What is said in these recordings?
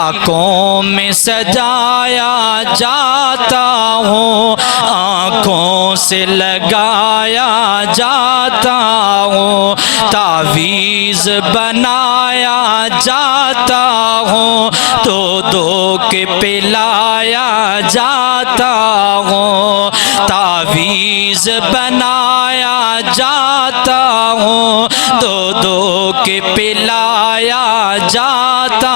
تاکوں میں سجایا جاتا ہوں، آنکھوں سے لگایا جاتا ہوں، تعویذ بنایا جاتا ہوں، دو دو کے پلایا جاتا ہوں، تعویذ بنایا جاتا ہوں، دو دو کے پلایا جاتا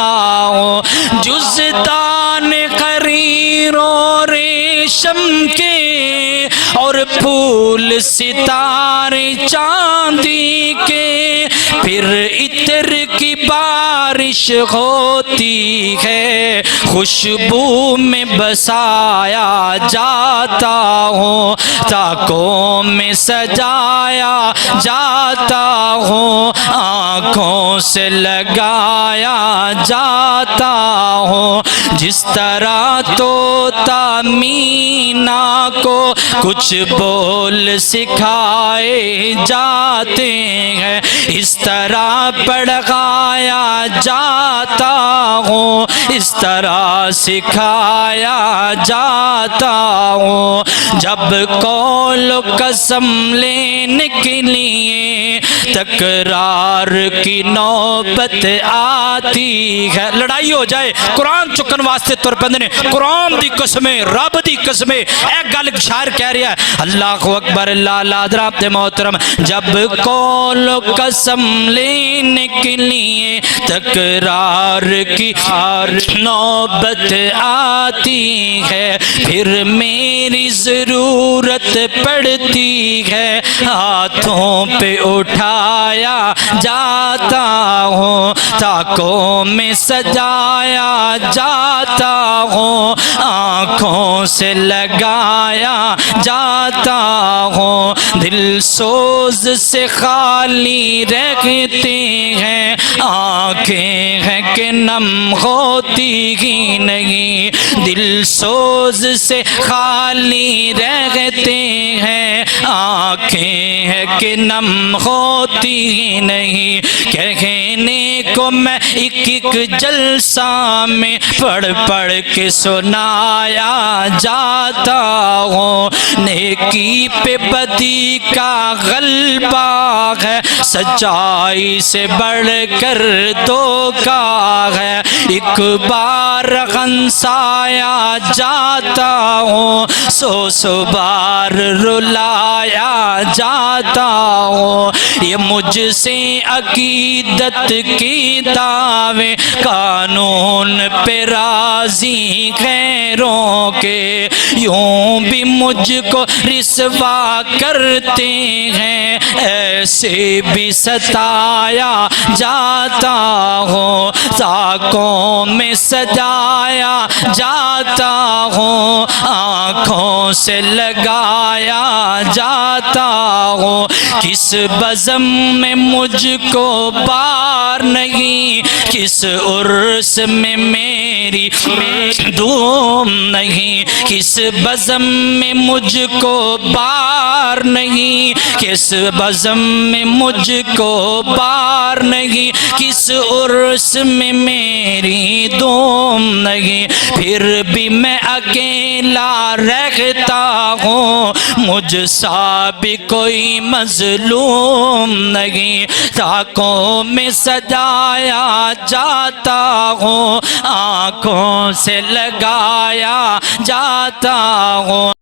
ہوں، جزدان قریر و ریشم کے اور پھول ستارے چاندی کے، پھر عطر کی بارش ہوتی ہے، خوشبو میں بسایا جاتا ہوں، تاکوں میں سجایا جاتا ہوں، آنکھوں سے لگایا جاتا ہوں، جس طرح طوطا مینا کو کچھ بول سکھائے جاتے ہیں، اس طرح پڑھایا جاتا ہوں، اس طرح سکھایا جاتا ہوں، جب قول و قسم لینے کے لیے تکرار کی نوبت آتی ہے، لڑائی ہو جائے قرآن چکن واسطے تر پندے نے، قرآن دی قسمیں رب دی قسمیں، ایک گل شاعر کہہ رہا ہے، اللہ اکبر اللہ حضرات محترم، جب قول و قسم لینے کے لیے تکرار کی نوبت آتی ہے، پھر میری ضرورت پڑتی ہے، ہاتھوں پہ اٹھایا جاتا ہوں، تاکوں میں سجایا جاتا ہوں، آنکھوں سے لگایا جاتا ہوں، دل سوز سے خالی رہتے ہیں، آنکھیں ہیں کہ نم ہوتی ہی نہیں، دل سوز سے خالی رہتے ہیں، آنکھیں ہیں کہ نم ہوتی ہی نہیں، کہنے کو میں ایک ایک جلسہ میں پڑھ پڑھ کے سنایا جاتا ہوں، نیکی پہ بدی کا غلبہ ہے، سچائی سے بڑھ کر دھوکا ہے، ایک بار ہنسایا جاتا ہوں، سو سو بار رلایا جاتا ہوں، یہ مجھ سے عقیدت کی دعوے قانون پہ راضی غیروں کے، یوں بھی مجھ کو رسوا کرتے ہیں، ایسے بھی ستایا جاتا ہوں، ساکوں میں سجایا جاتا ہوں، آنکھوں سے لگایا جاتا ہوں، کس بزم میں مجھ کو بار نہیں، کس عرس میں میری دھوم نہیں، کس بزم میں مجھ کو بار نہیں، کس بزم میں مجھ کو بار نہیں، کس عرس میں میری دھوم نہیں، پھر بھی میں اکیلا رہتا ہوں، مجھ سا بھی کوئی مظلوم نہیں، تاکوں میں سجایا جاتا ہوں، آنکھوں سے لگایا جاتا ہوں۔